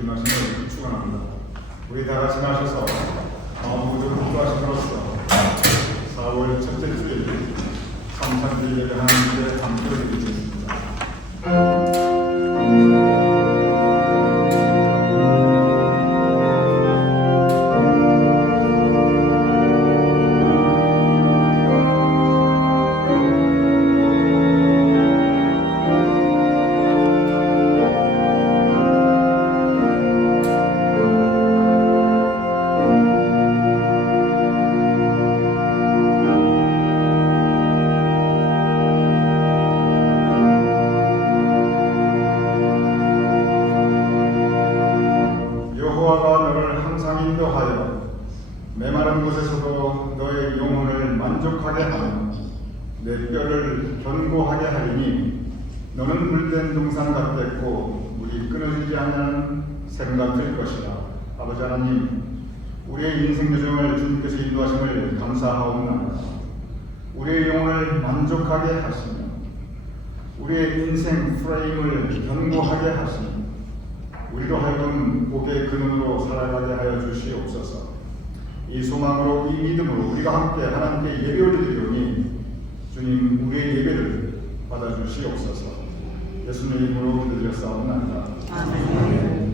주나심을 축원합니다. 우리 다 같이 나셔서 마음 모두 기도하심으로써 4월 첫째 주일 성찬절 예배 하나님께 감사를 드리겠습니다. 메마른 곳에서도 너의 영혼을 만족하게 하며 내 뼈를 견고하게 하리니 너는 물된 동산 같겠고 물이 끊어지지 않는 샘 같을 것이라. 아버지 하나님, 우리의 인생 여정을 주님께서 인도하심을 감사하옵나이다. 우리의 영혼을 만족하게 하시며 우리의 인생 프레임을 견고하게 하시며 우리로 하여금 복의 근원으로 살아가게 하여 주시옵소서. 이 소망으로, 이 믿음으로 우리가 함께 하나님께 예배를 드리오니 주님, 우리의 예배를 받아주시옵소서. 예수님의 이름으로 기도드렸사옵나이다. 아멘.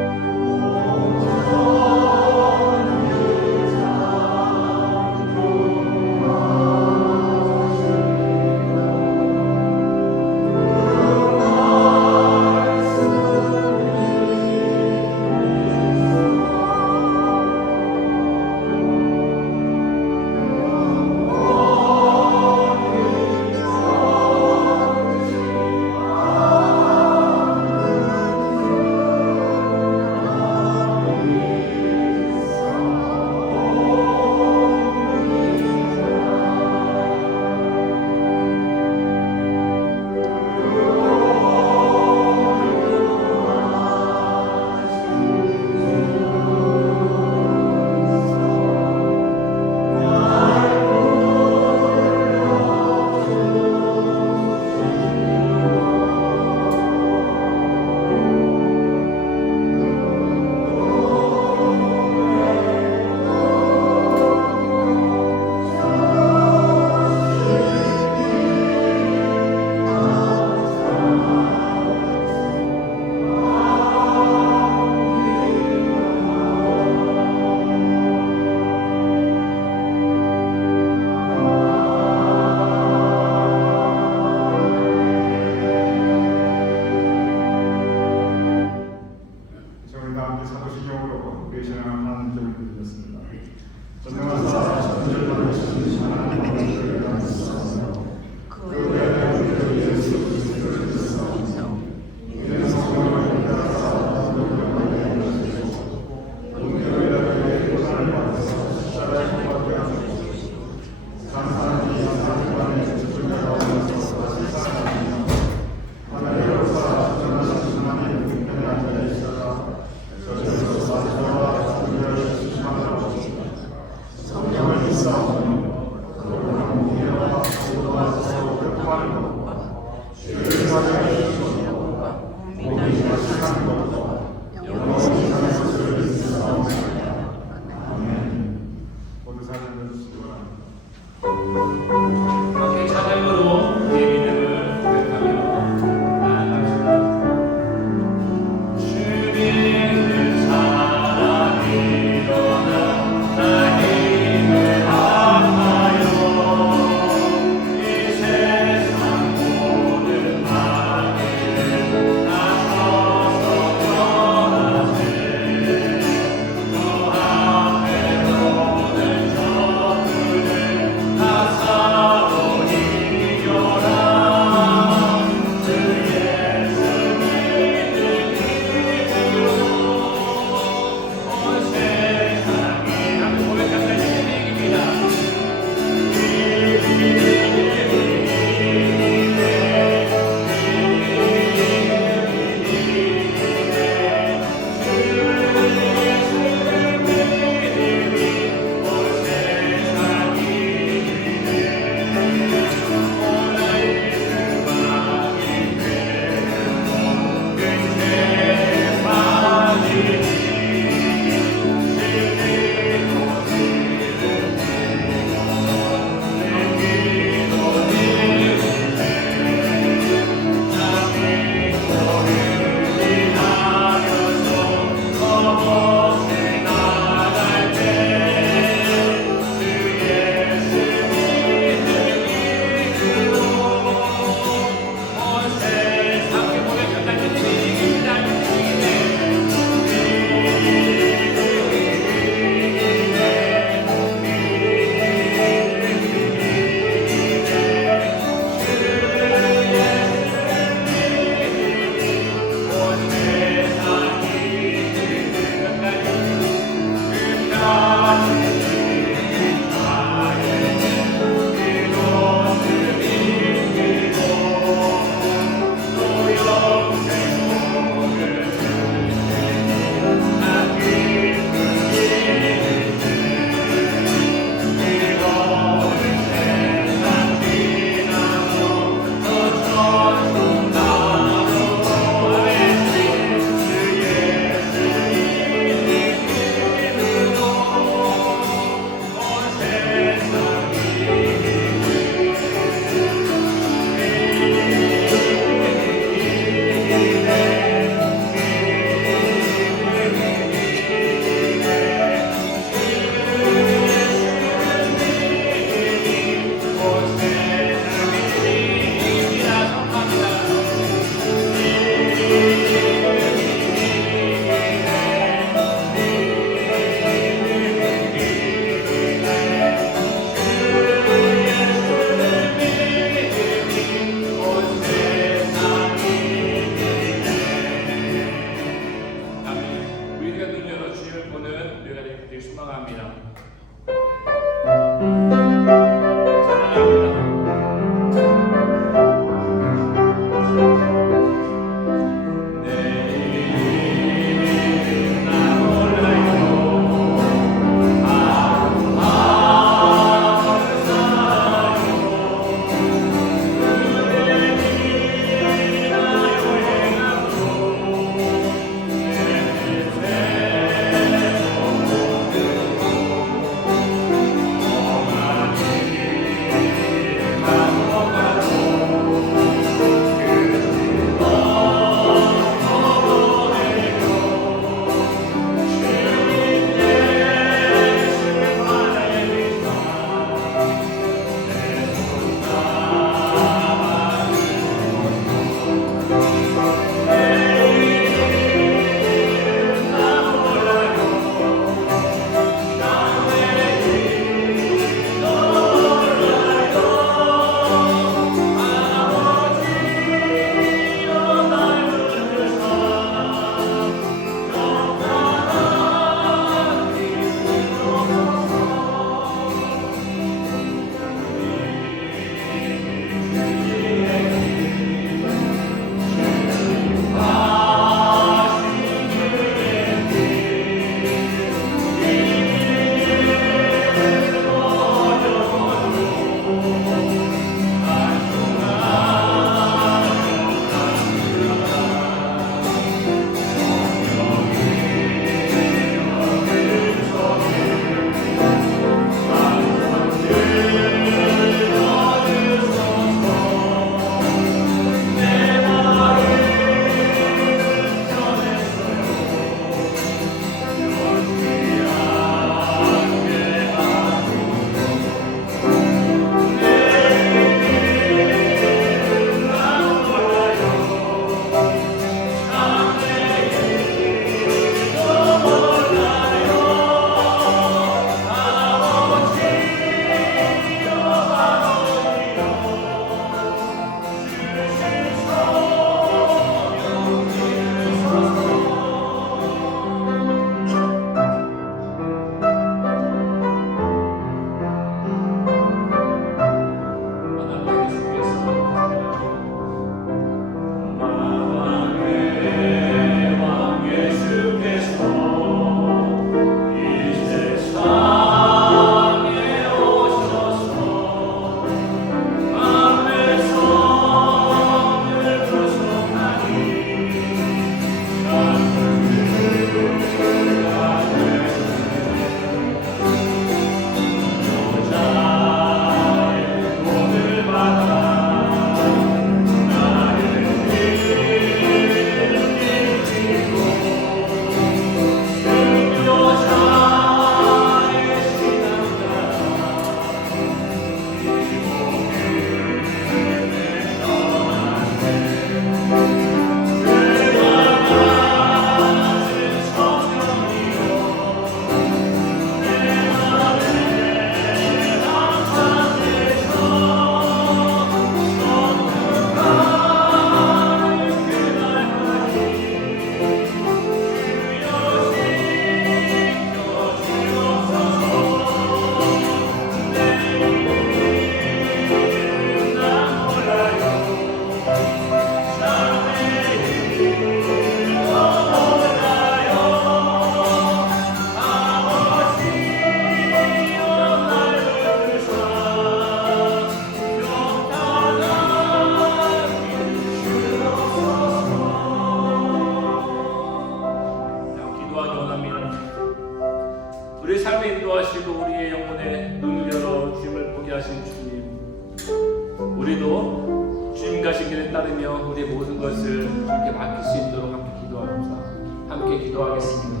영혼에 눈을 열어 주님을 보게 하신 주님, 우리도 주님 가신 길을 따르며 우리의 모든 것을 주님께 맡길 수 있도록 함께 기도하옵소서. 함께 기도하겠습니다.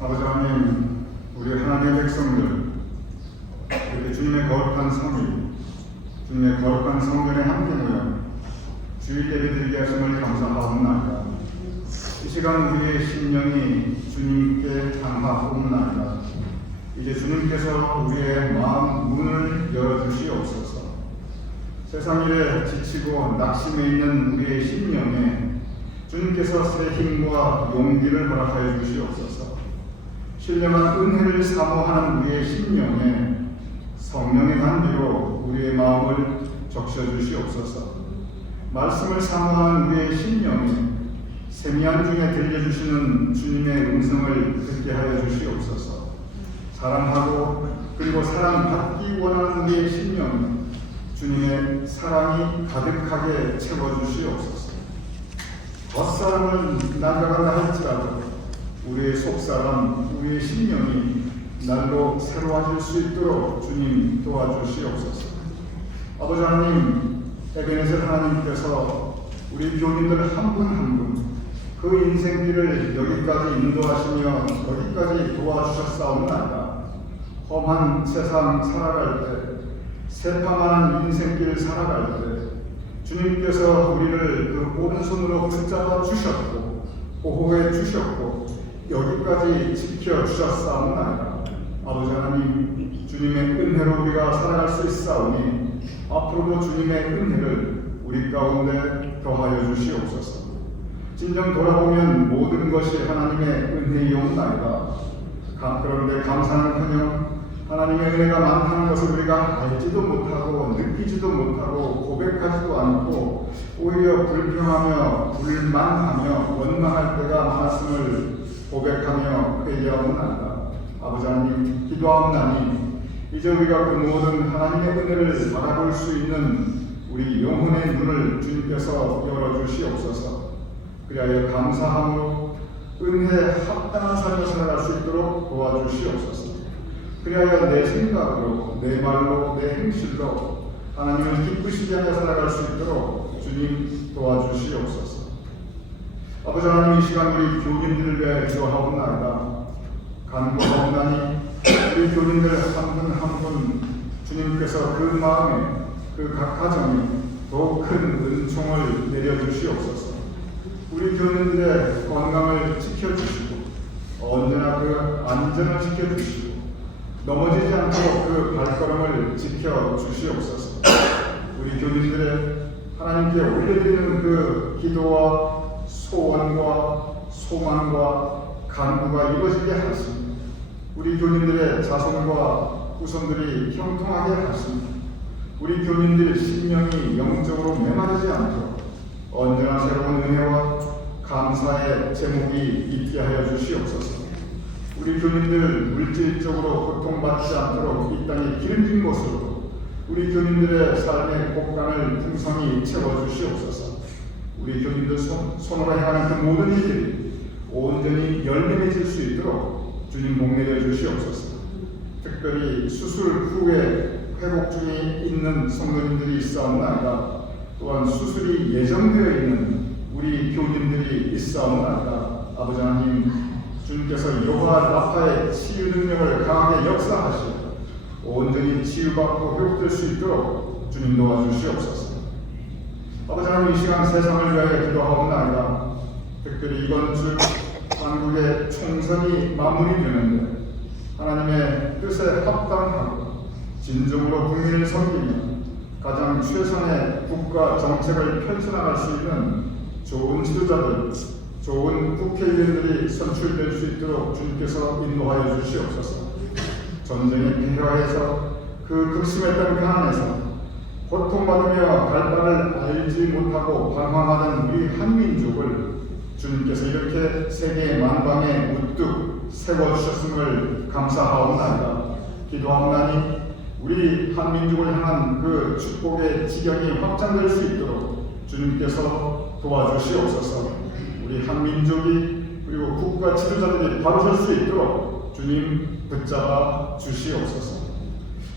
아버지 하나님, 우리 하나님의 백성들, 이렇게 주님의 거룩한 성일, 주님의 거룩한 성전에 함께 모여 주일 예배 드리게 하심을 감사하옵나이다. 이 시간 우리의 심령이 주님께 향하옵나이다. 이제 주님께서 우리의 마음 문을 열어주시옵소서. 세상 일에 지치고 낙심해 있는 우리의 심령에 주님께서 새 힘과 용기를 허락하여 주시옵소서. 신령한 은혜를 사모하는 우리의 심령에 성령의 단비로 우리의 마음을 적셔주시옵소서. 말씀을 사모하는 우리의 심령에 세미한 중에 들려주시는 주님의 음성을 듣게 하여 주시옵소서. 사랑하고 그리고 사랑받기 원하는 우리의 심령에 주님의 사랑이 가득하게 채워주시옵소서. 겉사람은 나가간다 할지라도 우리의 속사람, 우리의 심령이 날로 새로워질 수 있도록 주님 도와주시옵소서. 아버지 하나님, 에베네셀 하나님께서 우리 교인들 한 분 한 분 그 인생길을 여기까지 인도하시며 여기까지 도와주셨사옵나이다. 험한 세상 살아갈 때, 새파만한 인생길 살아갈 때 주님께서 우리를 그 오른손으로 붙잡아 주셨고 보호해 주셨고 여기까지 지켜주셨사옵나이다. 아버지 하나님, 주님의 은혜로 우리가 살아갈 수 있사오니 앞으로도 주님의 은혜를 우리 가운데 더하여 주시옵소서. 진정 돌아보면 모든 것이 하나님의 은혜이옵나이다. 그런데 감사는커녕 하나님의 은혜가 많다는 것을 우리가 알지도 못하고 느끼지도 못하고 고백하지도 않고 오히려 불평하며 불만하며 원망할 때가 많았음을 고백하며 회개하옵나이다. 아버지 하나님, 기도하옵나니 이제 우리가 그 모든 하나님의 은혜를 바라볼 수 있는 우리 영혼의 눈을 주님께서 열어주시옵소서. 그리하여 감사함으로 은혜에 합당한 삶을 살아갈 수 있도록 도와주시옵소서. 그리하여 내 생각으로, 내 말로, 내 행실로 하나님을 기쁘시게 하여 살아갈 수 있도록 주님 도와주시옵소서. 아버지 하나님, 이 시간 우리 교인들을 위해 기도하옵나이다. 간구하옵나니 우리 교인들 한 분 한 분 주님께서 그 마음에 그 각 가정에 더 큰 은총을 내려주시옵소서. 우리 교인들의 건강을 지켜주시고 언제나 그 안전을 지켜주시고 넘어지지 않도록 그 발걸음을 지켜주시옵소서. 우리 교인들의 하나님께 올려드리는 그 기도와 소원과 소망과 간구가 이루어지게 하시며 우리 교인들의 자손과 후손들이 형통하게 하시며 우리 교인들 심령이 영적으로 메마르지 않도록 언제나 새로운 은혜와 감사의 제목이 있게 하여 주시옵소서. 우리 교인들 물질적으로 고통받지 않도록 이 땅에 기름진 곳으로 우리 교인들의 삶의 곡간을 풍성히 채워주시옵소서. 우리 교인들 손으로 행하는 그 모든 일들이 온전히 열매 맺을 수 있도록 주님 목내려 주시옵소서. 특별히 수술 후에 회복 중에 있는 성도님들이 있사옵나이다. 또한 수술이 예정되어 있는 우리 교인들이 있사옵나이다. 아버지 하나님, 주님께서 여호와 라파의 치유 능력을 강하게 역사하시어 온전히 치유받고 회복될 수 있도록 주님 도와주시옵소서. 아버지 하나님, 이 시간 세상을 위하여 기도하옵나이다. 특별히 이번 주 한국의 총선이 마무리되는데 하나님의 뜻에 합당하고 진정으로 국민을 섬기며 가장 최선의 국가 정책을 펼쳐나갈 수 있는 좋은 지도자들, 좋은 국회의원들이 선출될 수 있도록 주님께서 인도하여 주시옵소서. 전쟁이 폐허해서 그 극심했던 가난에서 고통받으며 갈 바를 알지 못하고 방황하는 우리 한민족을 주님께서 이렇게 세계 만방에 우뚝 세워주셨음을 감사하옵나이다. 기도하옵나니 우리 한민족을 향한 그 축복의 지경이 확장될 수 있도록 주님께서 도와주시옵소서. 우리 한민족이 그리고 국가 지도자들이 바로 설 수 있도록 주님 붙잡아 주시옵소서.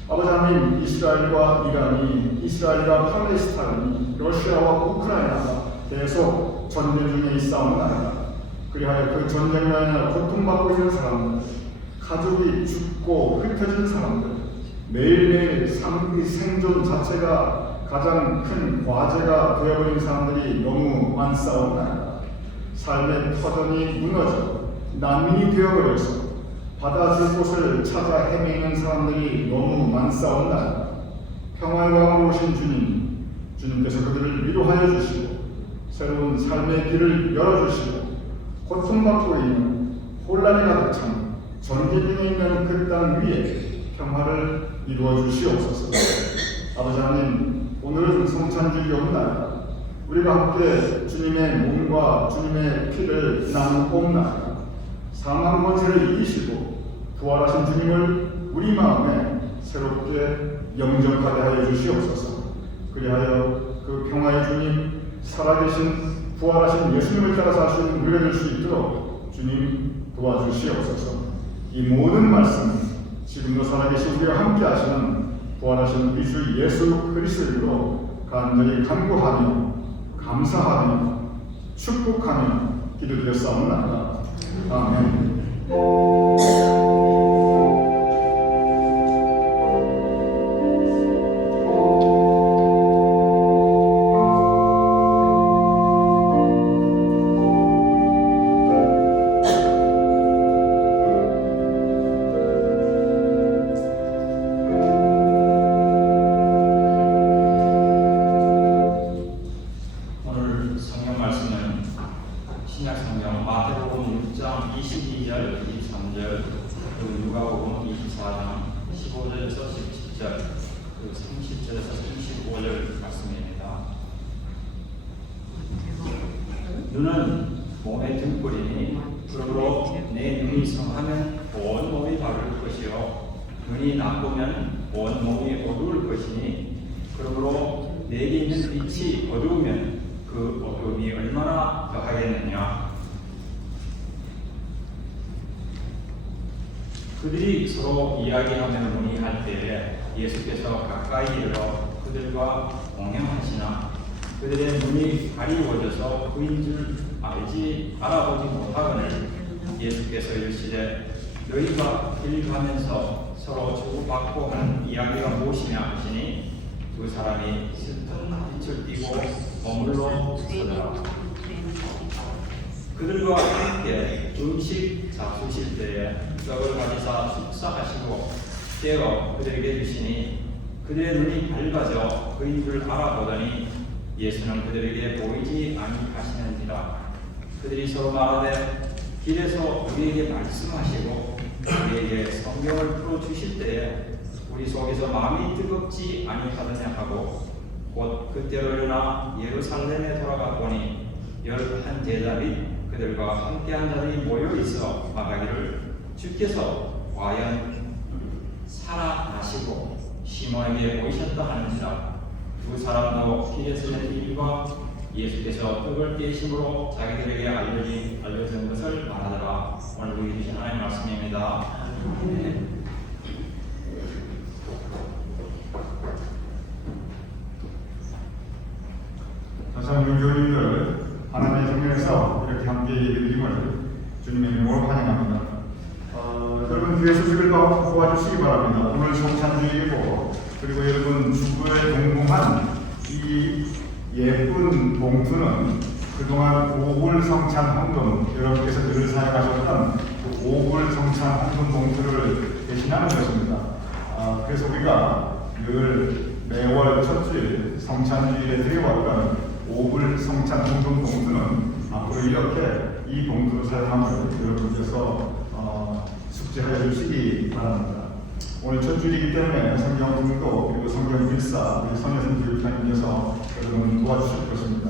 아버지 하나님, 이스라엘과 이란이, 이스라엘과 팔레스타인이, 러시아와 우크라이나가 계속 전쟁 중에 있사옵나이다. 그리하여 그 전쟁으로 인하여 고통받고 있는 사람들, 가족이 죽고 흩어진 사람들, 매일매일 생존 자체가 가장 큰 과제가 되어버린 사람들이 너무 많사옵나이다. 삶의 터전이 무너져 난민이 되어버려서 받아줄 곳을 찾아 헤매는 사람들이 너무 많사옵나이다. 평화의 왕으로 오신 주님, 주님께서 그들을 위로하여 주시고 새로운 삶의 길을 열어주시고 고통받고 있는 혼란에 가득 찬 전쟁 중에 있는 그 땅 위에 평화를 이루어 주시옵소서. 아버지 하나님, 오늘은 성찬주의옵나이다. 우리가 함께 주님의 몸과 주님의 피를 나누옵나이다. 사망 권세를 이기시고 부활하신 주님을 우리 마음에 새롭게 영접하게 하여 주시옵소서. 그리하여 그 평화의 주님, 살아계신 부활하신 예수님을 따라 사시는 우리가 될 수 있도록 주님 도와주시옵소서. 이 모든 말씀 지금도 살아계신 우리와 함께 하시는 부활하신 우리 주 예수 그리스도로 간절히 간구하며 감사하며 축복하며 기도드렸사옵나이다. 아멘. 눈은 몸의 등불이니 그러므로 내 눈이 성하면 온 몸이 바를 것이요 눈이 나쁘면 온 몸이 어두울 것이니 그러므로 내게 있는 빛이 어두우면 그 어두움이 얼마나 더하겠느냐. 그들이 서로 이야기하며 논의할 때에 예수께서 가까이 이르러 그들과 동행하시나 그들의 눈이 가리워져서 그인 줄 알아보지 못하거늘 예수께서 이르시되 너희가 길 가면서 서로 주고받고 하는 이야기가 무엇이냐 하시니 두 사람이 슬픈 빛을 띠고 머물러 서더라. 그들과 함께 음식 잡수실 때에 떡을 가지사 축사하시고 떼어 그들에게 주시니 그들의 눈이 밝아져 그인 줄 알아보더니 예수는 그들에게 보이지 아니하시는지라. 그들이 서로 말하되 길에서 우리에게 말씀하시고 우리에게 성경을 풀어주실 때에 우리 속에서 마음이 뜨겁지 아니하더냐 하고 곧 그때로 일어나 예루살렘에 돌아가 보니 11 및 그들과 함께한 자들이 모여 있어 말하기를 주께서 과연 살아나시고 시몬에게 보이셨다 하는지라. 두 사람도 길에서 낸 일과 예수께서 떡을 떼심으로 자기들에게 알려준 것을 말하더라. 오늘 우리 주신 하나님의 말씀입니다. 다시 교인들 하나님의 성령에서 이렇게 함께 예배드림을 주님의 이름으로 환영합니다. 여러분 귀의 소식을 도와주시기 바랍니다. 오늘 성찬주일이고 그리고 여러분 주부에 동봉한 이 예쁜 봉투는 그동안 오불 성찬 헌금, 여러분께서 늘 사용하셨던 그 오불 성찬 헌금 봉투를 대신하는 것입니다. 그래서 우리가 늘 매월 첫 주일 성찬주일에 드려왔던 오불 성찬 헌금 봉투는 앞으로 이렇게 이 봉투를 사용하면 여러분께서 숙지하여 주시기 바랍니다. 오늘 첫 주일이기 때문에 성경 공부 그리고 성경 필사 우리 선여선 교육사님께서 여러분 도와주실 것입니다.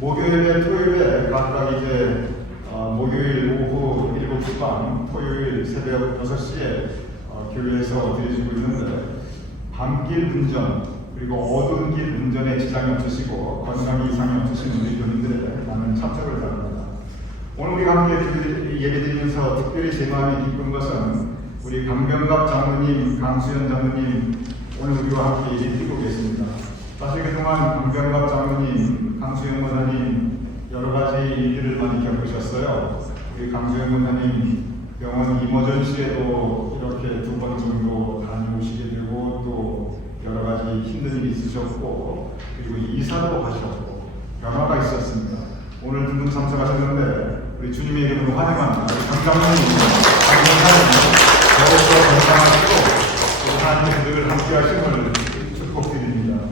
목요일에 토요일에 각각 이제 목요일 오후 7시 반, 토요일 새벽 6시에 교회에서 드려지고 있는데 밤길 운전 그리고 어두운 길 운전에 지장이 없으시고 건강 이상이 없으신 우리 교민들에게 많은 참석을 바랍니다. 오늘 우리가 함께 예배드리면서 특별히 제 마음이 기쁜 것은 우리 강병갑 장로님, 강수현 장로님 오늘 우리와 함께 예배드리고 계십니다. 사실 그동안 강병갑 장로님, 강수현 목사님 여러 가지 일들을 많이 겪으셨어요. 우리 강수현 목사님 병원 이머전시에도 이렇게 2번 정도 다녀오시게 되고 또 여러 가지 힘든 일이 있으셨고 그리고 이사도 하셨고 변화가 있었습니다. 오늘 두 분 참석하셨는데 우리 주님의 이름으로 환영합니다. 강장로님, 더욱더 건강하시고 하나님의 늘 함께 하심을 축복드립니다.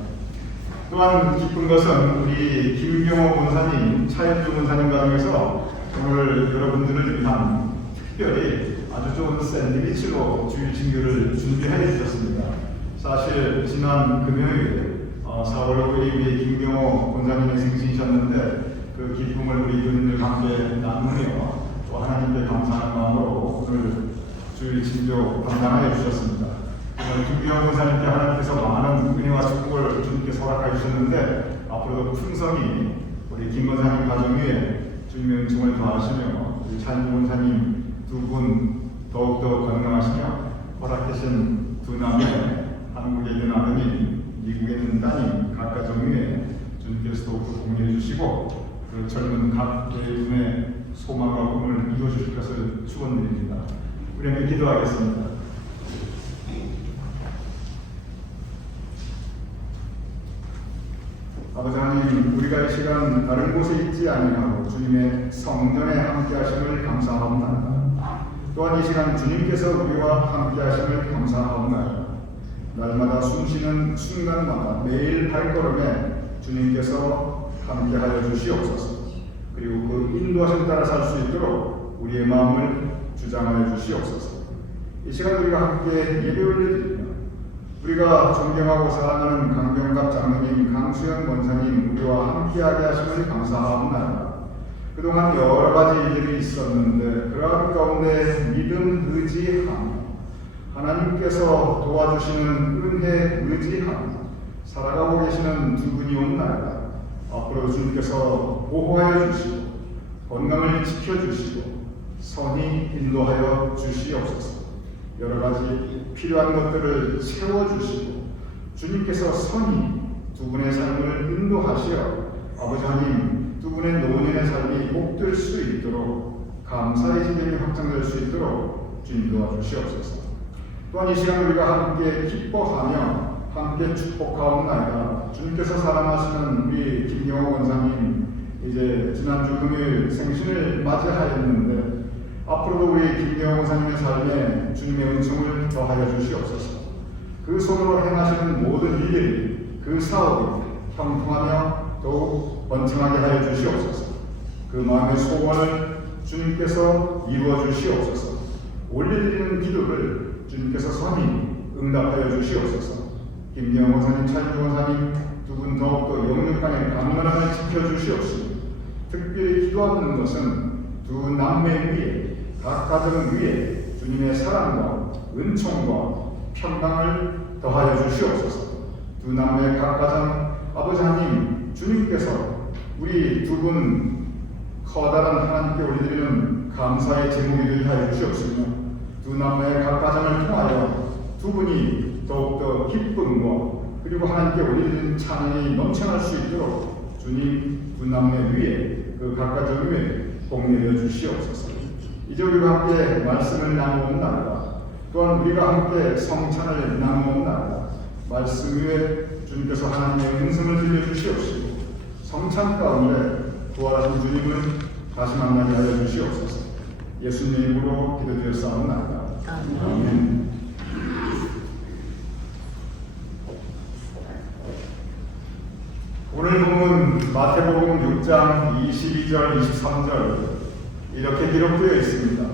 또한 기쁜 것은 우리 김경호 권사님, 차현주 권사님 가정에서 오늘 여러분들을 위한 특별히 아주 좋은 샌드위치로 주일 친교를 준비해 주셨습니다. 사실 지난 금요일 4월 5일 우리 김경호 권사님의 생신이셨는데 그 기쁨을 우리 교인들과 함께 나누며 또 하나님께 감사하는 마음으로 오늘 주일 친교 감당하여 주셨습니다. 오늘 김경호 권사님께 하나님께서 많은 은혜와 축복을 주님께 허락해 주셨는데 앞으로도 풍성히 우리 김 권사님 가정 위에 주님의 은총을 더하시며 우리 차인주 권사님 두 분 더욱더 건강하시며 허락하신 두 남매 한국에 있는 아버님, 미국에 있는 따님 각 가정 위에 주님께서 더욱더 공유해 주시고 그 젊은 각 분의 소망과 꿈을 이루어 주실 것을 축원드립니다. 우리 함께 기도하겠습니다. 아버지 하나님, 우리가 이 시간 다른 곳에 있지 아니하고 주님의 성전에 함께 하심을 감사하옵나이다. 또한 이 시간 주님께서 우리와 함께 하심을 감사하옵나이다. 날마다 숨쉬는 순간마다 매일 발걸음에 주님께서 함께하여 주시옵소서. 그리고 그 인도하심 따라 살 수 있도록 우리의 마음을 주장하여 주시옵소서. 이 시간 우리가 함께 예배 올려드리며 우리가 존경하고 사랑하는 강병갑 장로님, 강수현 원사님 우리와 함께하게 하심을 감사합니다. 그동안 여러 가지 일들이 있었는데 그러한 가운데 믿음 의지하며 하나님께서 도와주시는 은혜 의지하며 살아가고 계시는 두 분이 온나이다. 앞으로 주님께서 보호하여 주시고 건강을 지켜주시고 선히 인도하여 주시옵소서. 여러 가지 필요한 것들을 채워주시고 주님께서 선히 두 분의 삶을 인도하시어 아버지 하나님 두 분의 노년의 삶이 복될 수 있도록 감사의 지경이 확장될 수 있도록 주님 도와주시옵소서. 또한 이 시간 우리가 함께 기뻐하며 함께 축복하옵나이다. 주님께서 사랑하시는 우리 김영호 권사님 이제 지난주 금요일 생신을 맞이하였는데 앞으로도 우리 김경호 권사님의 삶에 주님의 은총을 더하여 주시옵소서. 그 손으로 행하시는 모든 일들이 그 사업이 형통하며 더욱 번창하게 하여 주시옵소서. 그 마음의 소원을 주님께서 이루어 주시옵소서. 올려드리는 기도를 주님께서 선히 응답하여 주시옵소서. 김경호 권사님, 차인주 권사님 두 분 더욱더 영육간의 강건함을 지켜주시옵시고 특별히 기도하는 것은 두 남매 위에 각 가정 위에 주님의 사랑과 은총과 평강을 더하여 주시옵소서. 두 남매 각 가정 아버지 하나님 주님께서 우리 두 분 커다란 하나님께 올려드리는 감사의 제목이 되게 하여 주시옵시며 두 남매 각 가정을 통하여 두 분이 더욱더 기쁨과 그리고 하나님께 올려드리는 찬양이 넘쳐날 수 있도록 주님 두 남매 위에 그 각 가정 위에 복내려 주시옵소서. 이제 우리가 함께 말씀을 나누옵나이다. 또한 우리가 함께 성찬을 나누옵나이다. 말씀 위에 주님께서 하나님의 음성을 들려주시옵시고 성찬 가운데 부활하신 주님을 다시 만나게 하여 주시옵소서. 예수님 이름으로 기도드렸사옵나이다. 아멘. 오늘 본문 마태복음 6장 22절 23절 이렇게 기록되어 있습니다.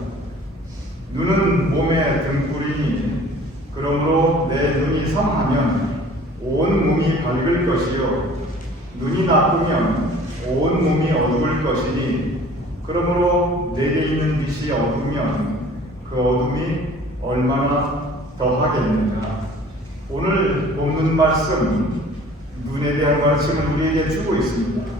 눈은 몸의 등불이니 그러므로 내 눈이 성하면 온 몸이 밝을 것이요 눈이 나쁘면 온 몸이 어두울 것이니 그러므로 내게 있는 빛이 어두우면 그 어둠이 얼마나 더하겠느냐. 오늘 본문 말씀 눈에 대한 가르침을 우리에게 주고 있습니다.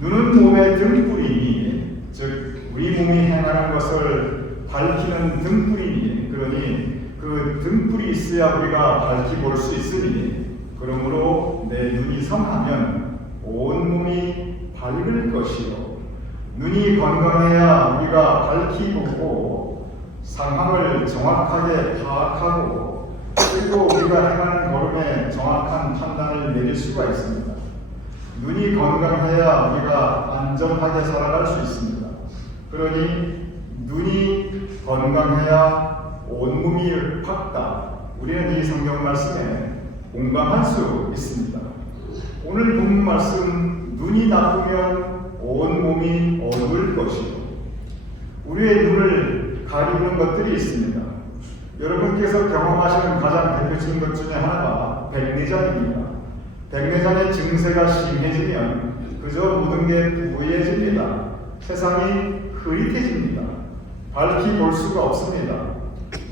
눈은 몸의 등불이니 즉 우리 몸이 행하는 것을 밝히는 등불이니 그러니 그 등불이 있어야 우리가 밝히 볼 수 있으니 그러므로 내 눈이 성하면 온 몸이 밝을 것이요 눈이 건강해야 우리가 밝히 보고 상황을 정확하게 파악하고 그리고 우리가 행하는 걸음에 정확한 판단을 내릴 수가 있습니다. 눈이 건강해야 우리가 안전하게 살아갈 수 있습니다. 그러니 눈이 건강해야 온몸이 밝다. 우리는 이 성경 말씀에 공감할 수 있습니다. 오늘 본문 말씀 눈이 나쁘면 온몸이 어두울 것이요 우리의 눈을 가리는 것들이 있습니다. 여러분께서 경험하시는 가장 대표적인 것 중에 하나가 백내장입니다. 백내장의 증세가 심해지면 그저 모든 게 부해집니다. 세상이 흐릿해집니다. 밝히 볼 수가 없습니다.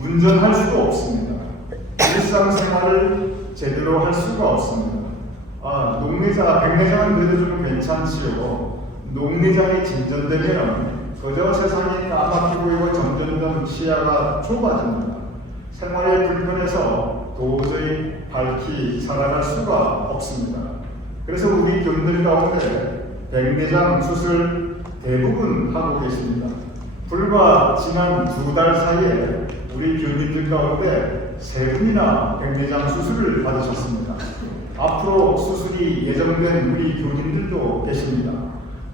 운전할 수가 없습니다. 일상생활을 제대로 할 수가 없습니다. 백내장은 그래도 좀 괜찮지요. 녹내장이 진전되면 그저 세상이 까맣게 보이고 점점점 시야가 좁아집니다. 생활에 불편해서 도저히 밝히 살아갈 수가 없습니다. 그래서 우리 교인들 가운데 백내장 수술 대부분 하고 계십니다. 불과 지난 2달 사이에 우리 교인들 가운데 3분이나 백내장 수술을 받으셨습니다. 앞으로 수술이 예정된 우리 교인들도 계십니다.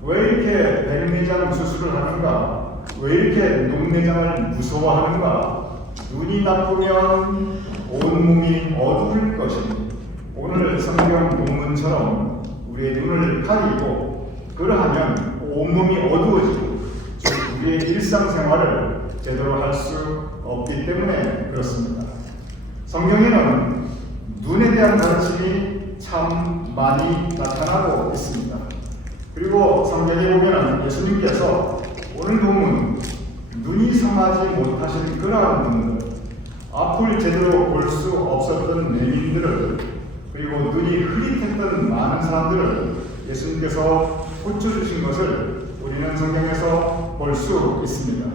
왜 이렇게 백내장 수술을 하는가? 왜 이렇게 녹내장을 무서워하는가? 눈이 나쁘면 온몸이 어두울 것이니 오늘 성경 본문처럼 우리의 눈을 가리고 그러하면 온몸이 어두워지고 우리의 일상생활을 제대로 할 수 없기 때문에 그렇습니다. 성경에는 눈에 대한 가르침이 참 많이 나타나고 있습니다. 그리고 성경에 보면 예수님께서 오늘 본문 눈이 성하지 못하신 그러한 분들, 앞을 제대로 볼 수 없었던 내민들을 그리고 눈이 흐릿했던 많은 사람들을 예수님께서 고쳐주신 것을 우리는 성경에서 볼 수 있습니다.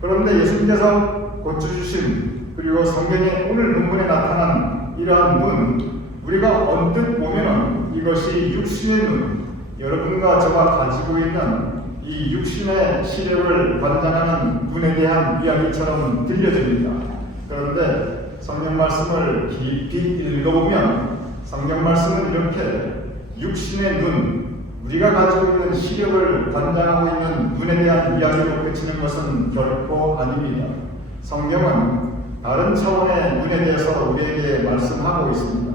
그런데 예수님께서 고쳐주신 그리고 성경의 오늘 본문에 나타난 이러한 눈, 우리가 언뜻 보면 이것이 육신의 눈, 여러분과 저가 가지고 있는 이 육신의 시력을 관장하는 눈에 대한 이야기처럼 들려집니다. 그런데 성경 말씀을 깊이 읽어보면 성경 말씀은 이렇게 육신의 눈, 우리가 가지고 있는 시력을 관장하고 있는 눈에 대한 이야기로 그치는 것은 결코 아닙니다. 성경은 다른 차원의 눈에 대해서 우리에게 말씀하고 있습니다.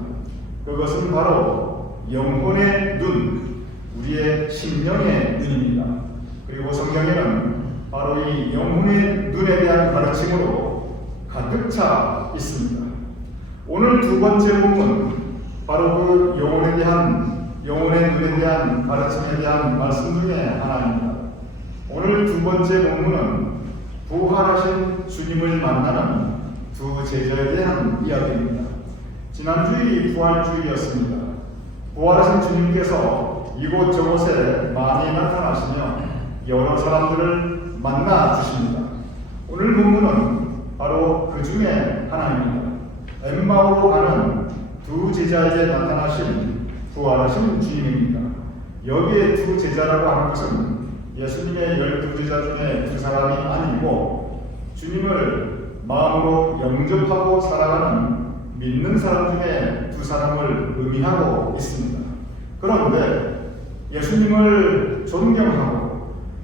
그것은 바로 영혼의 눈, 우리의 심령의 눈입니다. 그리고 성경에는 바로 이 영혼의 눈에 대한 가르침으로 가득 차 있습니다. 오늘 두 번째 본문, 바로 그 영혼의 눈에 대한 가르침에 대한 말씀 중에 하나입니다. 오늘 두 번째 본문은 부활하신 주님을 만나는 두 제자에 대한 이야기입니다. 지난주일이 부활주일이었습니다. 부활하신 주님께서 이곳저곳에 많이 나타나시며 여러 사람들을 만나 주십니다. 오늘 본문은 바로 그 중에 하나입니다. 엠마오로 가는 두 제자에게 나타나신 부활하신 주님입니다. 여기에 두 제자라고 하는 것은 예수님의 12제자 중에 2사람이 아니고 주님을 마음으로 영접하고 살아가는 믿는 사람 중에 2사람을 의미하고 있습니다. 그런데 예수님을 존경하고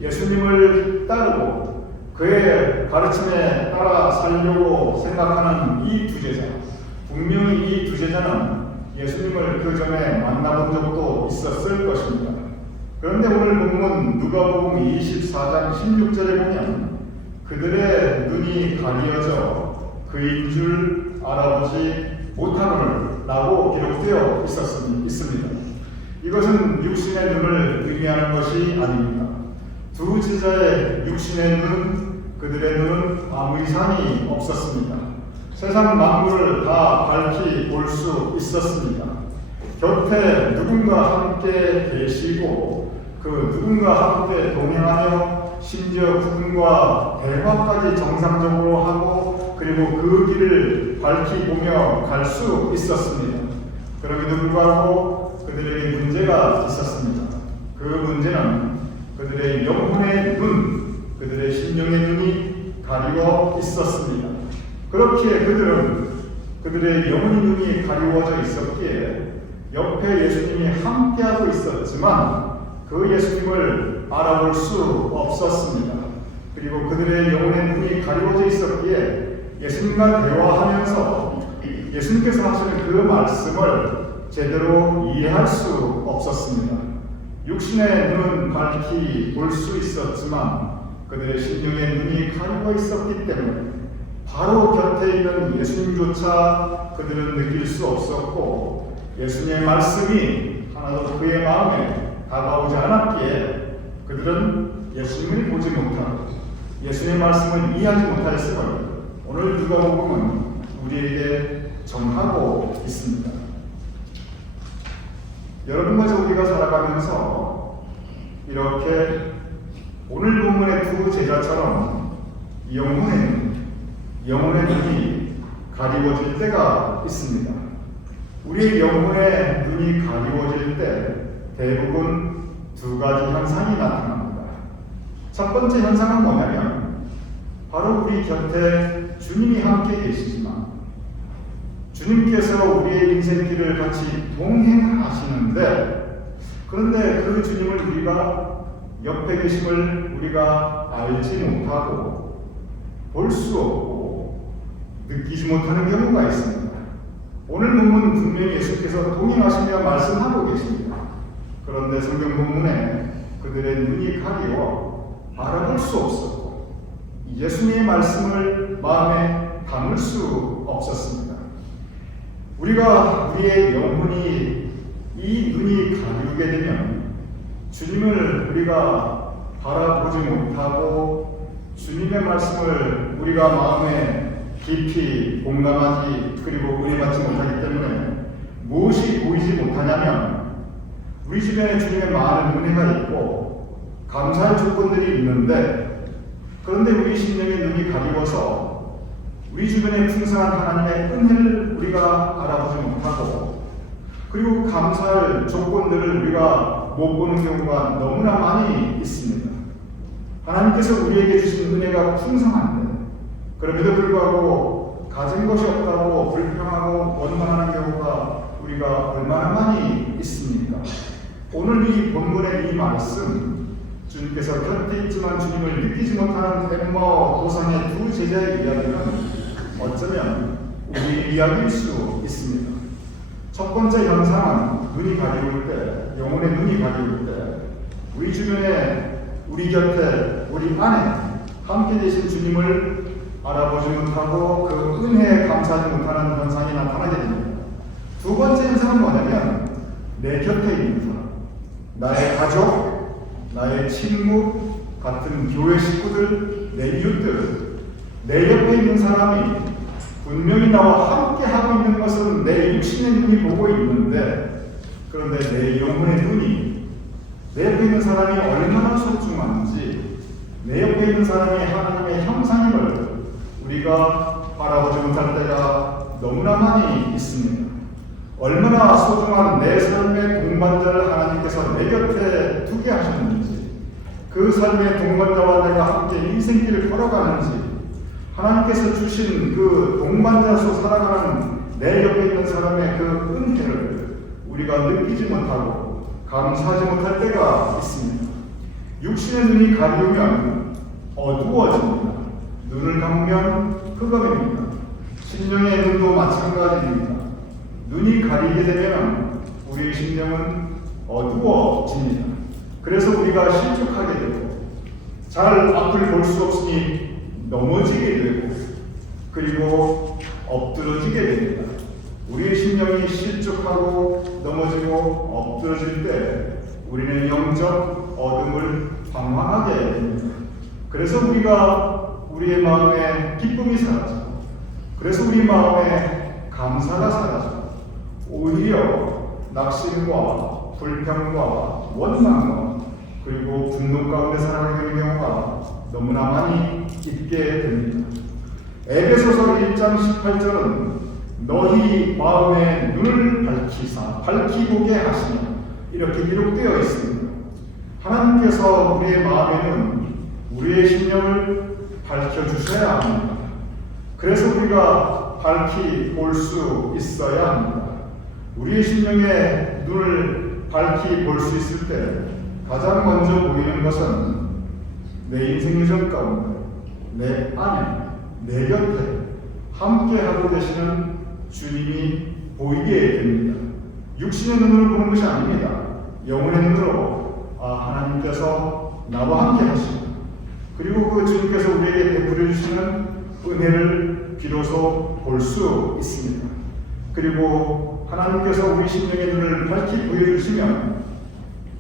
예수님을 따르고 그의 가르침에 따라 살려고 생각하는 이 두 제자, 분명히 이 두 제자는 예수님을 그 전에 만나본 적도 있었을 것입니다. 그런데 오늘 본문 누가복음 24장 16절에 보면 그들의 눈이 가려져 그인 줄 알아보지 못하거늘라고 기록되어 있습니다. 이것은 육신의 눈을 의미하는 것이 아닙니다. 두 제자의 육신의 눈은 그들의 눈은 아무 이상이 없었습니다. 세상 만물을 다 밝히 볼 수 있었습니다. 곁에 누군가 함께 계시고 그 누군가 함께 동행하며 심지어 그분과 대화까지 정상적으로 하고 그리고 그 길을 밝히 보며 갈 수 있었습니다. 그럼에도 불구하고 그들에게 문제가 있었습니다. 그 문제는 그들의 영혼의 눈, 그들의 심령의 눈이 가리워 있었습니다. 그렇기에 그들은 그들의 영혼의 눈이 가리워져 있었기에 옆에 예수님이 함께하고 있었지만 그 예수님을 알아볼 수 없었습니다. 그리고 그들의 영혼의 눈이 가리워져 있었기에 예수님과 대화하면서 예수님께서 하시는 그 말씀을 제대로 이해할 수 없었습니다. 육신의 눈은 밝히 볼 수 있었지만 그들의 심령의 눈이 가리워 있었기 때문에 바로 곁에 있는 예수님조차 그들은 느낄 수 없었고 예수님의 말씀이 하나도 그의 마음에 다가오지 않았기에 그들은 예수님을 보지 못하고 예수님의 말씀을 이해하지 못하였음을 오늘 누가복음은 우리에게 전하고 있습니다. 여러분과 우리가 살아가면서 이렇게 오늘 본문의 두 제자처럼 영혼의 눈이 가리워질 때가 있습니다. 우리의 영혼의 눈이 가리워질 때 대부분 두 가지 현상이 나타납니다. 첫 번째 현상은 뭐냐면 바로 우리 곁에 주님이 함께 계시지만 주님께서 우리의 인생길을 같이 동행하시는데 그런데 그 주님을 우리가 옆에 계심을 우리가 알지 못하고 볼 수 없고 느끼지 못하는 경우가 있습니다. 오늘 본문은 분명히 예수께서 동행하시며 말씀하고 계십니다. 그런데 성경 본문에 그들의 눈이 가리워 알아볼 수 없었고 예수님의 말씀을 마음에 담을 수 없었습니다. 우리의 영혼이 이 눈이 가리우게 되면 주님을 우리가 바라보지 못하고 주님의 말씀을 우리가 마음에 깊이 공감하지 그리고 은혜받지 못하기 때문에 무엇이 보이지 못하냐면 우리 주변에 주님의 많은 은혜가 있고 감사의 조건들이 있는데 그런데 우리 심령의 눈이 가리워서 우리 주변에 풍성한 하나님의 은혜를 우리가 알아보지 못하고 그리고 감사할 조건들을 우리가 못 보는 경우가 너무나 많이 있습니다. 하나님께서 우리에게 주신 은혜가 풍성한데 그럼에도 불구하고 가진 것이 없다고 불평하고 원망하는 경우가 우리가 얼마나 많이 있습니까? 오늘 이 본문의 이 말씀 주님께서 곁에 있지만 주님을 느끼지 못하는 엠마오 도상의 두 제자의 이야기는 어쩌면 우리 이야기일 수 있습니다. 첫 번째 현상은 눈이 가리울 때, 영혼의 눈이 가리울 때 우리 주변에 우리 곁에 우리 안에 함께 계신 주님을 알아보지 못하고 그 은혜에 감사하지 못하는 현상이 나타나게 됩니다. 두 번째 현상은 뭐냐면 내 곁에 있는 사람, 나의 가족, 나의 친구, 같은 교회 식구들, 내 이웃들, 내 옆에 있는 사람이 분명히 나와 함께 하고 있는 것은 내 육신의 눈이 보고 있는데 그런데 내 영혼의 눈이 내 옆에 있는 사람이 얼마나 소중한지 내 옆에 있는 사람이 하나님의 형상임을 우리가 바라보지 못할 때가 너무나 많이 있습니다. 얼마나 소중한 내 삶의 동반자를 하나님께서 내 곁에 두게 하셨는지 그 삶의 동반자와 내가 함께 인생길을 걸어가는지 하나님께서 주신 그 동반자로 살아가는 내 옆에 있는 사람의 그 은혜를 우리가 느끼지 못하고 감사하지 못할 때가 있습니다. 육신의 눈이 가리우면 어두워집니다. 눈을 감으면 흑암입니다. 심령의 눈도 마찬가지입니다. 눈이 가리게 되면 우리의 심령은 어두워집니다. 그래서 우리가 실족하게 되고 잘 앞을 볼 수 없으니 넘어지게 되고 그리고 엎드러지게 됩니다. 우리의 심령이 실족하고 넘어지고 엎드러질 때 우리는 영적 어둠을 방황하게 됩니다. 그래서 우리의 마음에 기쁨이 사라지고, 그래서 우리 마음에 감사가 사라지고, 오히려 낙심과 불평과 원망과 그리고 분노 가운데 살아가게 되는 경우가 너무나 많이 있게 됩니다. 에베소서 1장 18절은 너희 마음의 눈을 밝히 보게 하시며 이렇게 기록되어 있습니다. 하나님께서 우리의 마음에는 우리의 심령을 밝혀주셔야 합니다. 그래서 우리가 밝히 볼 수 있어야 합니다. 우리의 심령의 눈을 밝히 볼 수 있을 때 가장 먼저 보이는 것은 내 인생 여정 가운데, 내 안에, 내 곁에 함께하고 계시는 주님이 보이게 됩니다. 육신의 눈으로 보는 것이 아닙니다. 영혼의 눈으로 하나님께서 나와 함께 하시고, 그리고 그 주님께서 우리에게 베풀어 주시는 은혜를 비로소 볼 수 있습니다. 그리고 하나님께서 우리 심령의 눈을 밝히 보여주시면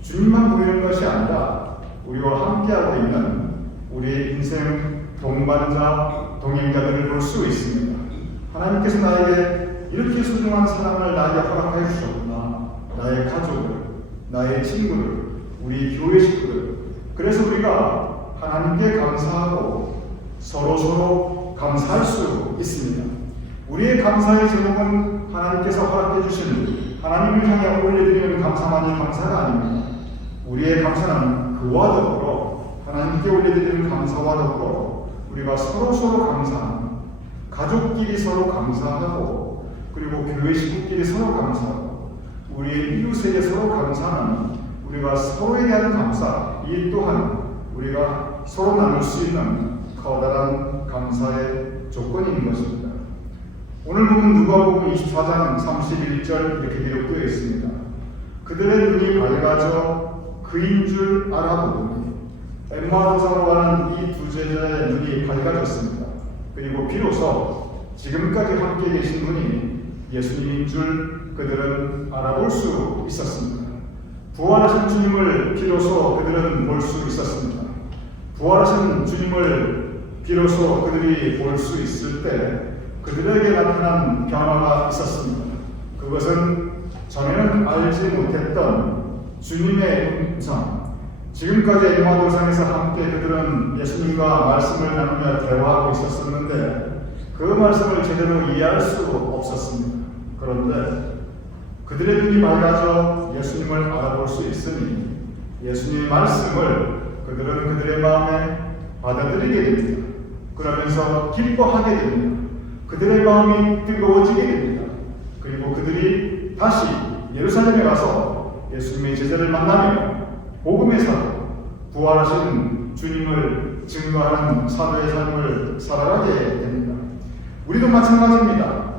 주님만 보이는 것이 아니라 우리와 함께하고 있는 우리의 인생 동반자, 동행자들을 볼 수 있습니다. 하나님께서 나에게 이렇게 소중한 사랑을 나에게 허락하여 주셨구나. 나의 가족을, 나의 친구를, 우리 교회 식구들. 그래서 우리가 하나님께 감사하고 서로 감사할 수 있습니다. 우리의 감사의 제목은 하나님께서 허락해 주신 하나님을 향해 올려드리는 감사만이 감사가 아닙니다. 우리의 감사는 그와 더불어 하나님께 올려드리는 감사와 더불어 우리가 서로 감사하는, 가족끼리 서로 감사하고, 그리고 교회 식구끼리 서로 감사하고, 우리의 이웃에게 서로 감사하는, 우리가 서로에 대한 감사, 이 또한 우리가 서로 나눌 수 있는 커다란 감사의 조건인 것입니다. 오늘 보면 누가복음 24장 31절 이렇게 기록되어 있습니다. 그들의 눈이 밝아져 그인 줄 알아보더니 엠마오사로 가는 이 두 제자의 눈이 밝아졌습니다. 그리고 비로소 지금까지 함께 계신 분이 예수님인 줄 그들은 알아볼 수 있었습니다. 부활하신 주님을 비로소 그들은 볼 수 있었습니다. 부활하신 주님을 비로소 그들이 볼 수 있을 때 그들에게 나타난 변화가 있었습니다. 그것은 전에는 알지 못했던 주님의 음성, 지금까지 엠마오상에서 함께 그들은 예수님과 말씀을 나누며 대화하고 있었었는데 그 말씀을 제대로 이해할 수 없었습니다. 그런데 그들의 눈이 밝아져 예수님을 알아볼 수 있으니 예수님의 말씀을 그들은 그들의 마음에 받아들이게 됩니다. 그러면서 기뻐하게 됩니다. 그들의 마음이 뜨거워지게 됩니다. 그리고 그들이 다시 예루살렘에 가서 예수님의 제자를 만나며 복음의 사도, 부활하신 주님을 증거하는 사도의 삶을 살아가게 됩니다. 우리도 마찬가지입니다.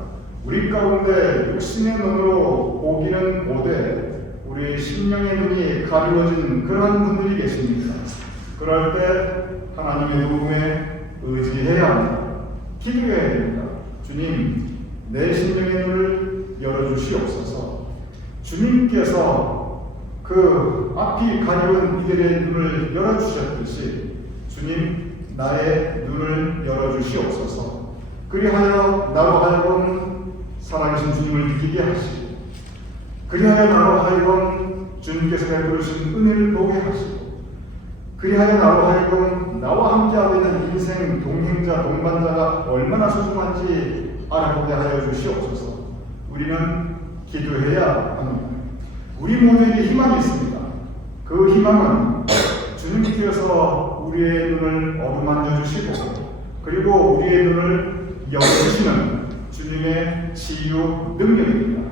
우리 가운데 육신의 눈으로 보기는 못해 우리 심령의 눈이 가리워진 그러한 분들이 계십니다. 그럴 때 하나님의 도움에 의지해야 합니다. 기도해야 됩니다. 주님, 내 심령의 눈을 열어주시옵소서. 주님께서 그 앞이 가려운 이들의 눈을 열어주셨듯이 주님, 나의 눈을 열어주시옵소서. 그리하여 나로 하여금 살아계신 주님을 느끼게 하시고, 그리하여 나로 하여금 주님께서 베푸신 은혜를 보게 하시고, 그리하여 나로 하여금 나와 함께하고 있는 인생 동행자, 동반자가 얼마나 소중한지 알아보게 하여 주시옵소서. 우리는 기도해야 합니다. 우리 모두에게 희망이 있습니다. 그 희망은 주님께서 우리의 눈을 어루만져 주시고 그리고 우리의 눈을 열어주시는 주님의 치유 능력입니다.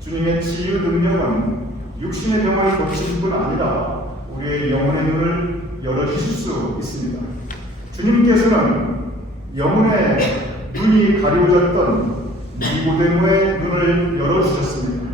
주님의 치유 능력은 육신의 병을 고치실 뿐 아니라 우리의 영혼의 눈을 열어주실 수 있습니다. 주님께서는 영혼의 눈이 가려졌던 니고데모의 눈을 열어주셨습니다.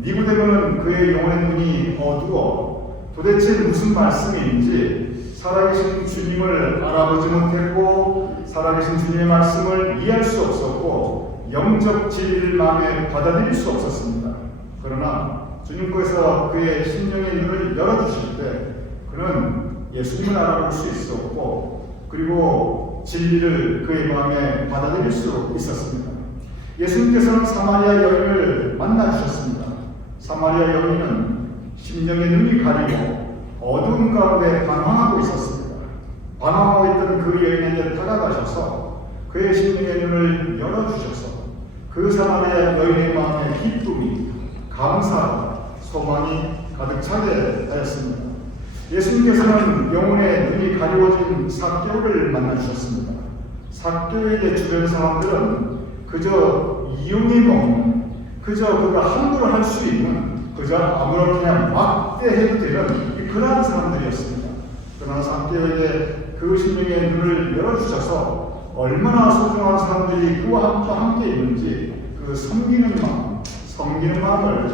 니고데모는 그의 영혼의 눈이 어두워 도대체 무슨 말씀인지 살아계신 주님을 알아보지 못했고 살아계신 주님의 말씀을 이해할 수 없었고 영적 진리를 마음에 받아들일 수 없었습니다. 그러나 주님께서 그의 심령의 눈을 열어주실 때 그는 예수님을 알아볼 수 있었고 그리고 진리를 그의 마음에 받아들일 수 있었습니다. 예수님께서는 사마리아 여인을 만나주셨습니다. 사마리아 여인은 심령의 눈이 가리고 어두운 가운데 방황하고 있었습니다. 방황하고 있던 그 여인에게 다가가셔서 그의 심령의 눈을 열어주셔서 그 사마리아 여인의 마음에 기쁨이, 감사와 소망이 가득 차게 하였습니다. 예수님께서는 영혼의 눈이 가리워진 삭개오를 만나주셨습니다. 삭개오에게 주변 사람들은 그저 이용이 먹는, 그저 그가 함부로 할 수 있는, 그저 아무렇게나 막대해도 되는 그러한 사람들이었습니다. 그러나 삭개오에게 그 심령의 눈을 열어주셔서 얼마나 소중한 사람들이 그와 함께 있는지 그 섬기는 마음을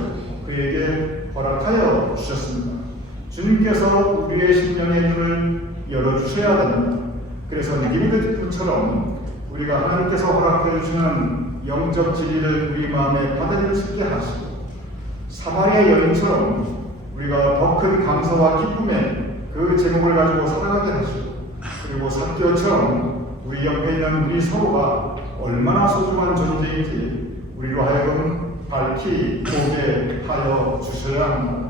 그에게 허락하여 주셨습니다. 주님께서 우리의 심령의 눈을 열어주셔야 됩니다. 그래서 니고데모처럼 우리가 하나님께서 허락해 주시는 영적 진리를 우리 마음에 받아들일 수 있게 하시고 사마리아 여인처럼 우리가 더 큰 감사와 기쁨의 그 제목을 가지고 살아가게 하시고 그리고 삭개오처럼 우리 옆에 있는 우리 서로가 얼마나 소중한 존재인지 우리로 하여금 밝히 보게 하여 주셔야 합니다.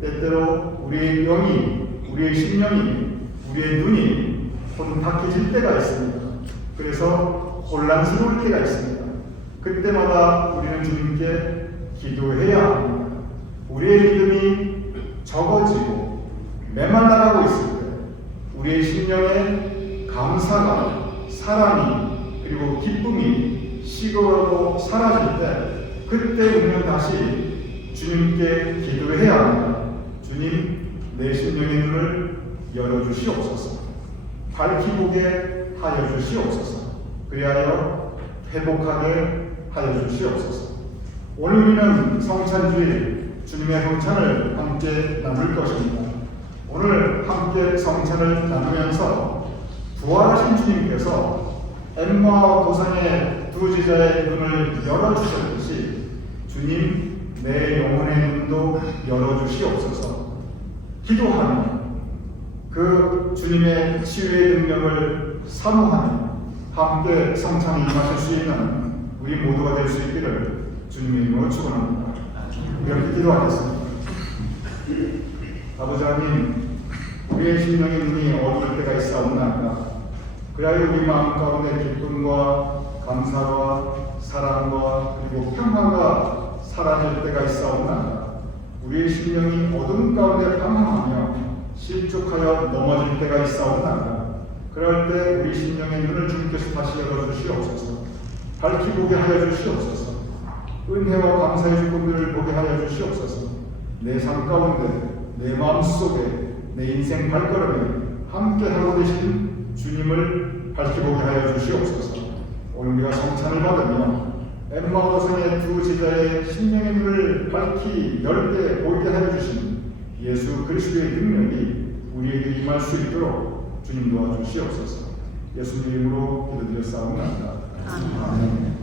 때때로 우리의 영이, 우리의 심령이, 우리의 눈이 혼탁해질 때가 있습니다. 그래서 혼란스러울 때가 있습니다. 그때마다 우리는 주님께 기도해야 합니다. 우리의 믿음이 적어지고 메말라가고 있을 때 우리의 심령에 감사가, 사랑이, 그리고 기쁨이 식어가고 사라질 때 그때 우리는 다시 주님께 기도해야 합니다. 주님, 내 심령의 눈을 열어주시옵소서. 밝히 보게 하여 주시옵소서. 그리하여 회복하게 하여 주시옵소서. 오늘 우리는 성찬주일 주님의 성찬을 함께 나눌 것입니다. 오늘 함께 성찬을 나누면서 부활하신 주님께서 엠마오 도상의 두 제자의 눈을 열어주셨듯이 주님, 내 영혼의 눈도 열어주시옵소서. 기도하며 그 주님의 치유의 능력을 사모하며 함께 성찬에 임하실 수 있는 우리 모두가 될 수 있기를 주님의 이름으로 축원합니다. 우리 함께 기도하겠습니다. 아버지 하나님, 우리의 심령의 눈이 어두울 때가 있사옵나이다. 그리하여 우리 마음 가운데 기쁨과 감사와 사랑과 그리고 평화가 사라질 때가 있사옵나이다. 우리의 심령이 어둠 가운데 방황하며 실족하여 넘어질 때가 있사옵나이다. 그럴 때 우리 심령의 눈을 주님께서 다시 열어주시옵소서. 밝히 보게 하여 주시옵소서. 은혜와 감사의 주권들을 보게 하여 주시옵소서. 내 삶 가운데, 내 마음 속에, 내 인생 발걸음에 함께하고 계신 주님을 밝히 보게 하여 주시옵소서. 오늘 우리가 성찬을 받으며 엠마오 도상의 두 제자의 심령의 눈을 밝히 열게 보이게 하여 주신 예수 그리스도의 능력이 우리에게 임할 수 있도록 주님 도와주시옵소서. 예수님 이름으로 기도드렸사옵나이다. 아멘.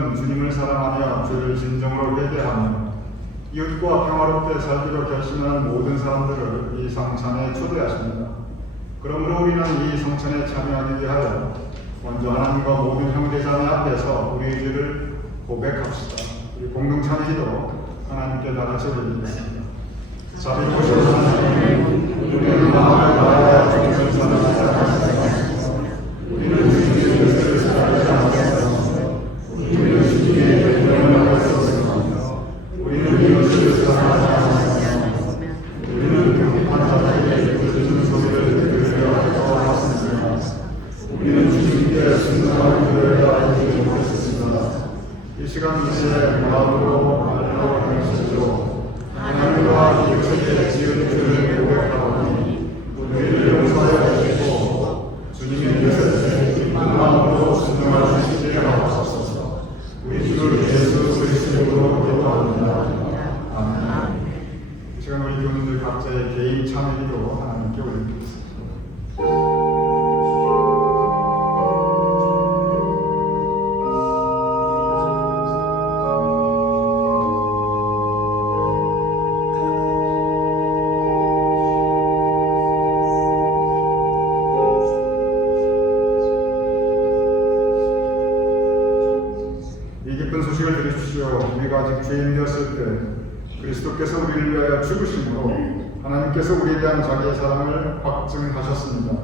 우리는 주님을 사랑하며 주를 진정으로 회개하며 이웃과 평화롭게 살기로 결심한 모든 사람들을 이 성찬에 초대하십니다. 그러므로 우리는 이 성찬에 참여하기 위하여 먼저 하나님과 모든 형제자매 앞에서 우리의 죄를 고백합시다. 우리 공동 찬양기도 하나님께 다 같이 올려드리겠습니다. 자비로우신 하나님, 우리의 마음을 다하여 주님을 사랑하자. 우리는 주님의 뜻을 사랑하지 않았습니다. 우리는 주님의 명령을 하였습니다. 우리는 이것을 사랑하지 않았습니다. 우리는 경비판 자들에게 듣는 소리를 들으려 하였습니다. 우리는 주님께 순종하는 교회가 아니지 못했습니다. 이 시간 이제 마음으로 말로 행실로 하나님과 이웃에게 지은 죄를 고백하오니 우리를 용서하여 주시고 주님의 뜻을 기쁜 마음으로 순종할 수 있게 하옵소서. 우리 주 예수 그리스도로 기도합니다. 아멘. 이 시간 우리 교우님들 각자의 개인 참여기도 하나님께 올려드리겠습니다. 우리가 아직 죄인이었을 때 그리스도께서 우리를 위하여 죽으심으로 하나님께서 우리에 대한 자기의 사랑을 확증하셨습니다.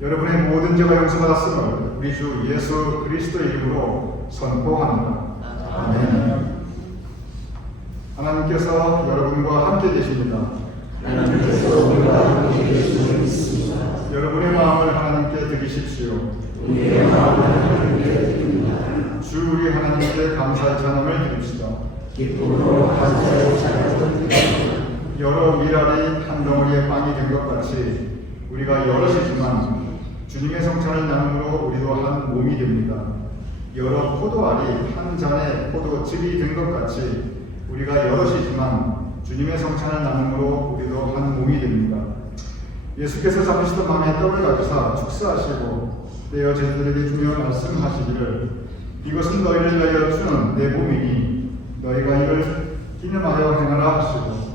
여러분의 모든 죄가 용서받았음을 우리 주 예수 그리스도의 이름으로 선포합니다. 아멘. 하나님께서 여러분과 함께 계십니다. 하나님께서 우리와 함께 계심을 믿습니다. 여러분의 마음을 하나님께 드리십시오. 우리의 마음을 하나님께 드립니다. 주 우리 하나님께 감사의 찬양을 드립시다. 기쁨으로 감사의 찬양을 드립니다. 여러 밀알이 한 덩어리의 빵이 된 것 같이 우리가 여럿이지만 주님의 성찬을 나눔으로 우리도 한 몸이 됩니다. 여러 포도알이 한 잔의 포도즙이 된 것 같이 우리가 여럿이지만 주님의 성찬을 나눔으로 우리도 한 몸이 됩니다. 예수께서 잡으시던 밤에 떡을 가지사 축사하시고 떼어 제자들에게 주며 말씀하시기를 이것은 너희를 위하여 주는 내 몸이니 너희가 이를 기념하여 행하라 하시고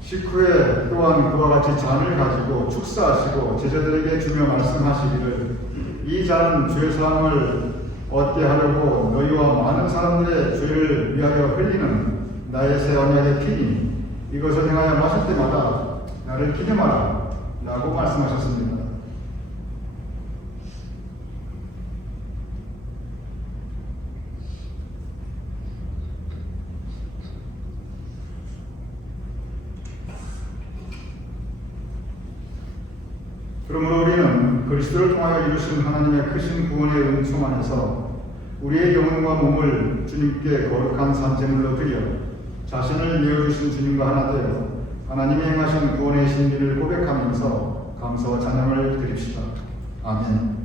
식후에 또한 그와 같이 잔을 가지고 축사하시고 제자들에게 주며 말씀하시기를 이 잔은 죄사함을 얻게 하려고 너희와 많은 사람들의 죄를 위하여 흘리는 나의 새 언약의 피니 이것을 행하여 마실 때마다 나를 기념하라 라고 말씀하셨습니다. 그러므로 우리는 그리스도를 통하여 이루신 하나님의 크신 구원의 은총 안에서 우리의 영혼과 몸을 주님께 거룩한 산제물로 드려 자신을 내어주신 주님과 하나 되어 하나님이 행하신 구원의 신비를 고백하면서 감사와 찬양을 드립시다. 아멘.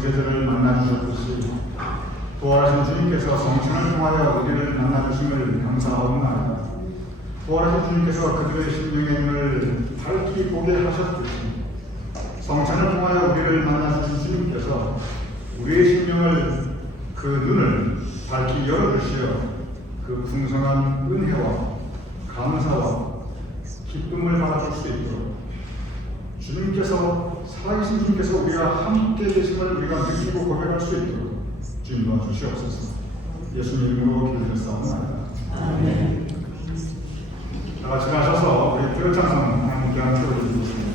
제자를 만나 주셨듯이 부활하신 주님께서 성천을 통하여 우리를 만나 주심을 감사하옵나이다. 부활하신 주님께서 그들의 심령의 눈을 밝히 보게 하셨듯이 성천을 통하여 우리를 만나 주신 주님께서 우리의 심령을 그 눈을 밝히 열어주시어 그 풍성한 은혜와 감사와 기쁨을 받아줄 수 있도록 주님께서 살아계신 주님께서 우리가 함께 계심을 우리가 느끼고 고백할 수 있도록 주님 도와주시옵소서. 예수님 이름으로 기도드렸사옵나이다. 아멘. 다 같이 나셔서 우리 교찬송 함께 들어주시겠습니다.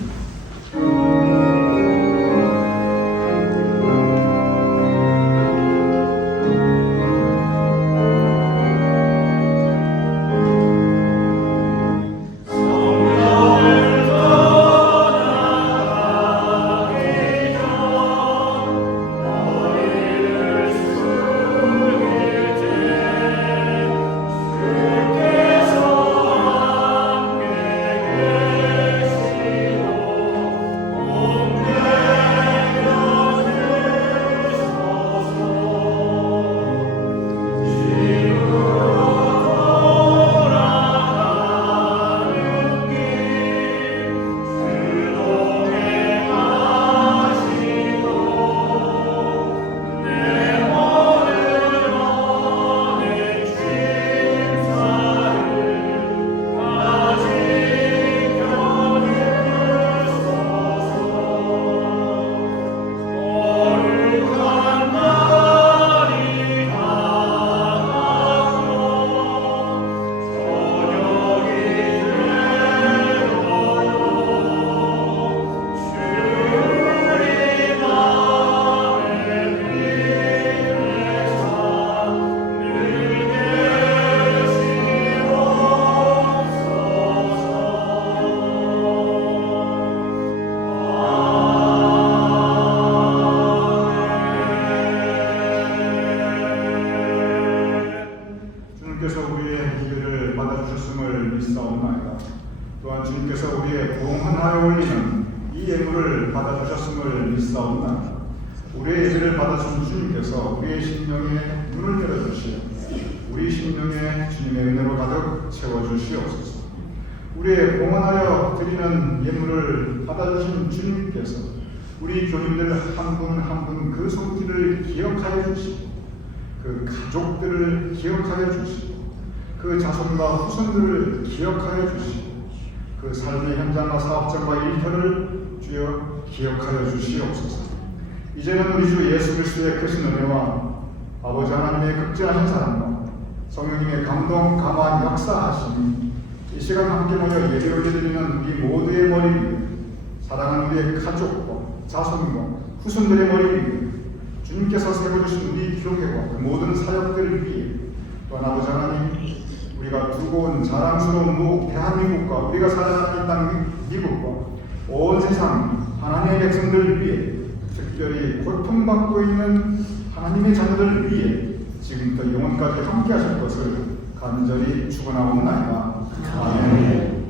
주님께서 우리의 기도를 받아주셨음을 믿사옵나이다. 또한 주님께서 우리의 봉헌하여 올리는 이 예물을 받아주셨음을 믿사옵나이다. 우리의 예배를 받아준 주님께서 우리의 심령에 눈을 열어주시어 우리 심령에 주님의 은혜로 가득 채워주시옵소서. 우리의 봉헌하여 드리는 예물을 받아주신 주님께서 우리 교민들 한 분 한 분 그 손길을 기억하여 주시고 그 가족들을 기억하여 주시고 그 자손과 후손들을 기억하여 주시고 그 삶의 현장과 사업장과 일터를 주여 기억하여 주시옵소서. 이제는 우리 주 예수 그리스도의 크신 은혜와 아버지 하나님의 극진하신 사랑과 성령님의 감동 감화 역사하심이 이 시간 함께 모여 예배 올려드리는 우리 모두의 머리 위에 사랑하는 우리의 가족과 자손과 후손들의 머리 위에 주님께서 세워주신 우리 교회와 그 모든 사역들을 위해 또한 아버지 하나님 우리가 두고 온 자랑스러운 대한민국과 우리가 살아가는 이 땅 미국과 온 세상 하나님의 백성들을 위해 특별히 고통받고 있는 하나님의 자녀들을 위해 지금부터 영원까지 함께 하실 것을 간절히 축원하옵나이다. 아멘.